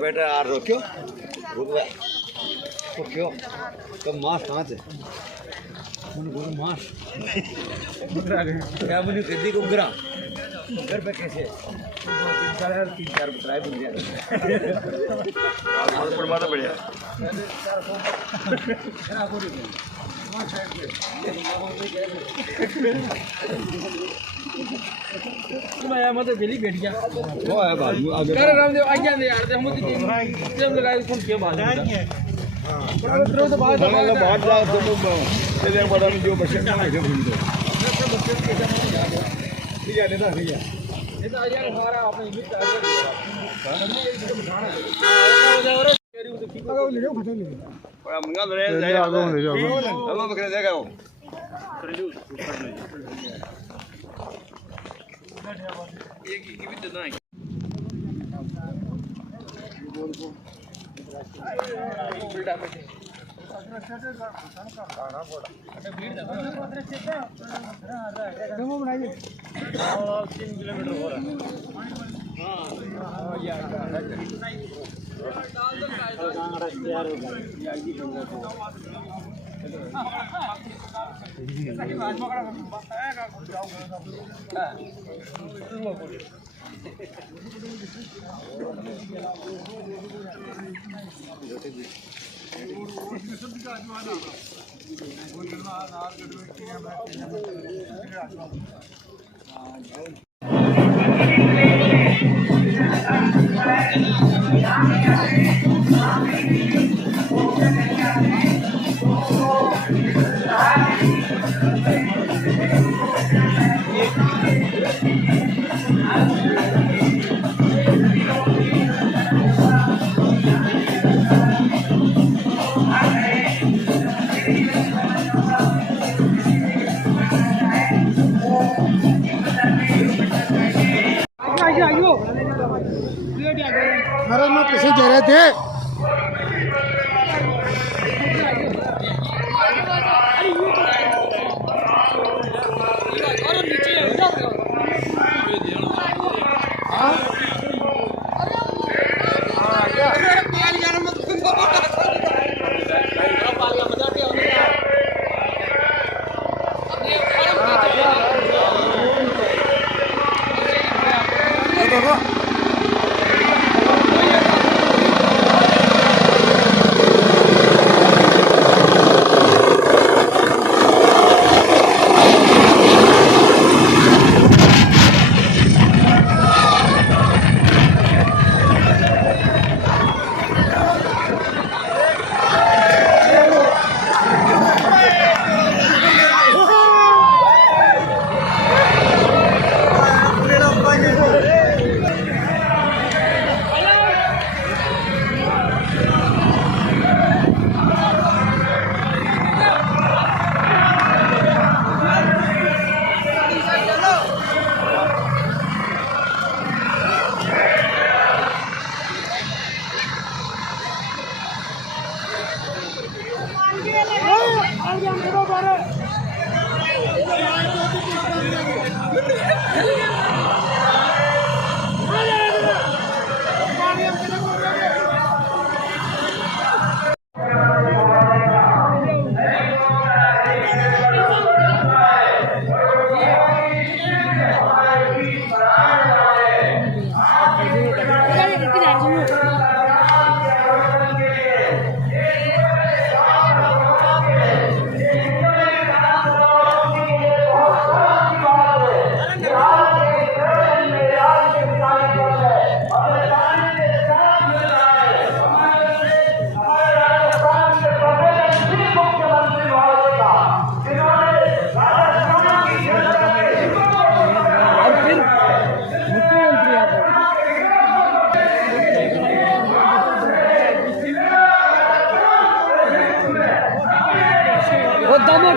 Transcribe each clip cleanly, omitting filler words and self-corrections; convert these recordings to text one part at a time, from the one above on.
बेटा यार रोक्यो रोक्यो तो मांस कहाँ से मांस क्या मुझे गद्दी को गिरा घर पे कैसे 3-4 बतराए बन गया तो बढ़िया मत जली बैठ गया वो है बात कर रामदेव आ गया यार हम तो टीम लगाए फोन क्यों बात है हां तो बात जा तुम तेरे बड़ा में जो बच्चे ना है ठीक है नेता ठीक है ये तो यार हमारा आपने इमेज आ गया हमने एक बिठाना है हां और ले लो खत्म ले बड़ा मंगा ले जाओ ले जाओ अब बकरे देगा वो ये की भी देना है उल्टा पे खाना पड़ा भीड़ देखो बनाइए 3 किलोमीटर हो रहा है हां यार तैयार हो गया महाराज मैं कैसे जा रहे थे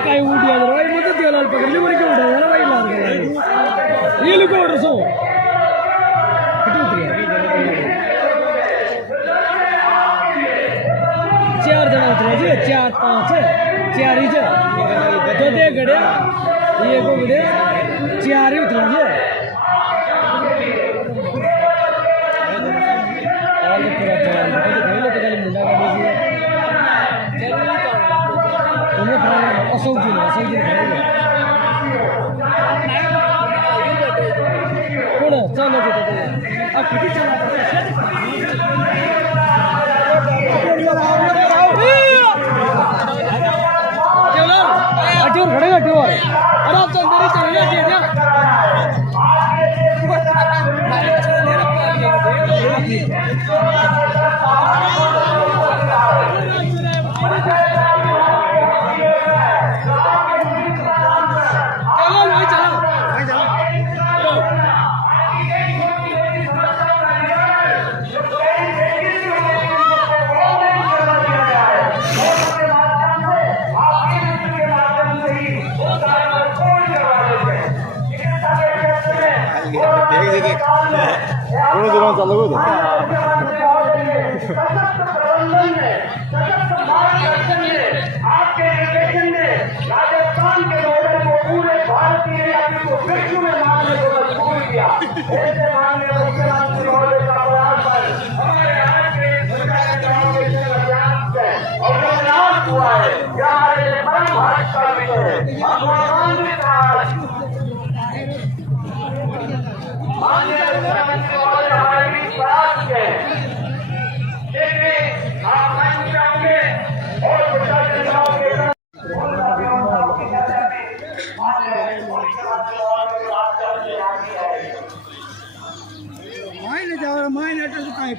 काय उठ यार भाई मुझे दियालाल पकड़ ले मेरे को उठा यार भाई लाल ये लोग ऑर्डर सो कितनी उतरी है 4 जना उतरे जी 4 5 4 ही ज दो दे गड़े ये को गड़े 4 ही उतरे जी आपके निर्देशन ने राजस्थान के मॉडल को पूरे भारतीय आबादी को विश्व में मानने को मजबूर किया। ऐसे माननीय मुख्यमंत्री महोदय का प्रयास पर हमारे आज के सरकार से और प्रयास हुआ है। क्या हमारे परम भारत का विषय है। हम गौरवान्वित आज माननीय मुख्यमंत्री महोदय हमारे बीच प्रयास के आप मंच जाओगे और प्रशासन जाओगे।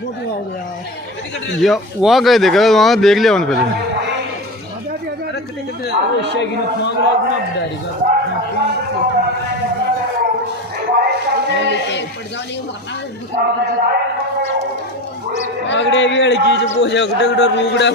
फोटो हो गया वहाँ गए देखा वहाँ देख लिया उन पहले आगड़े भी लड़की जो पोषा गुटे गुटे रूगड़ा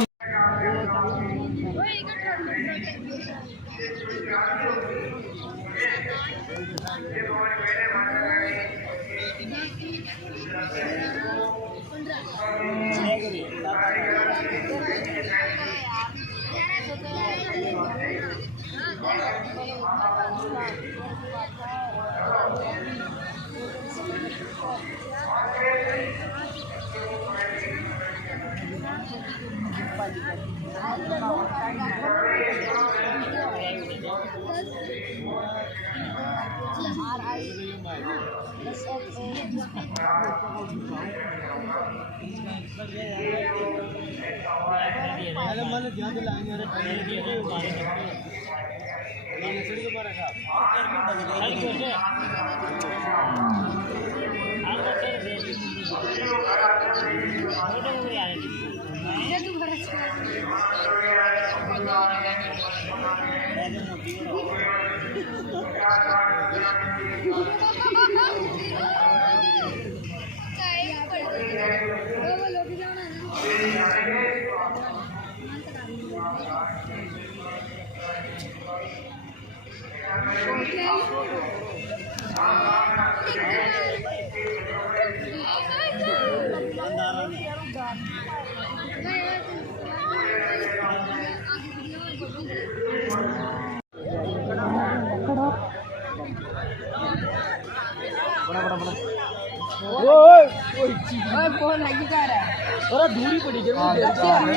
दूरी पड़ी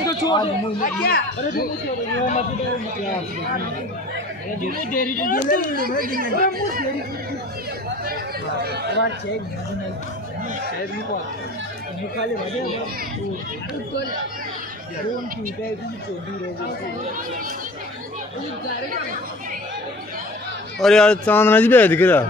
तो छोड़ और यार चांदना जी भी दिख रहा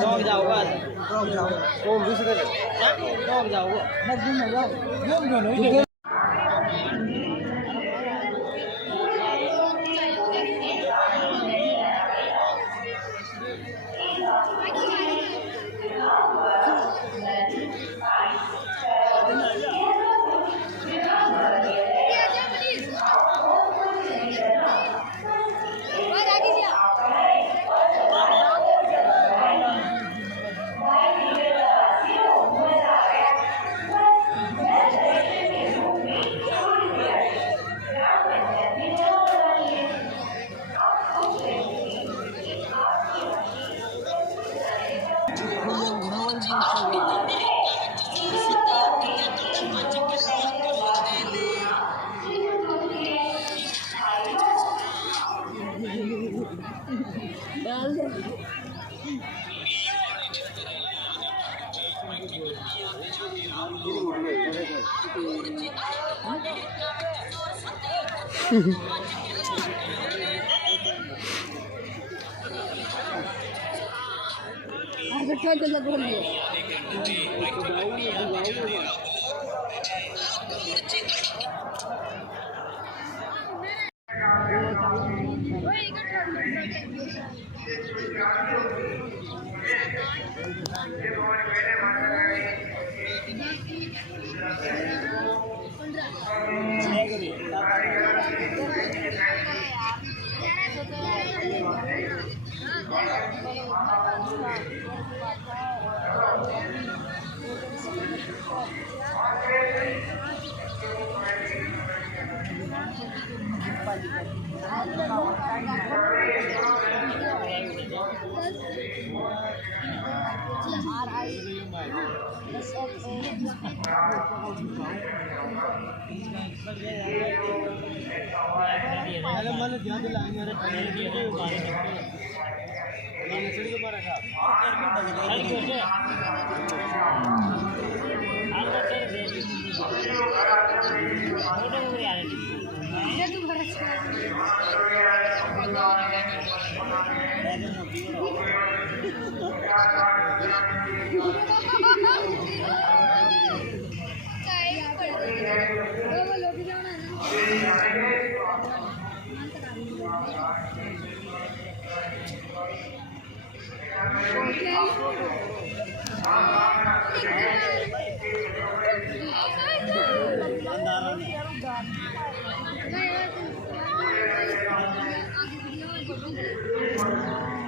डॉग जाओगा वो दूसरे डॉग जाओगा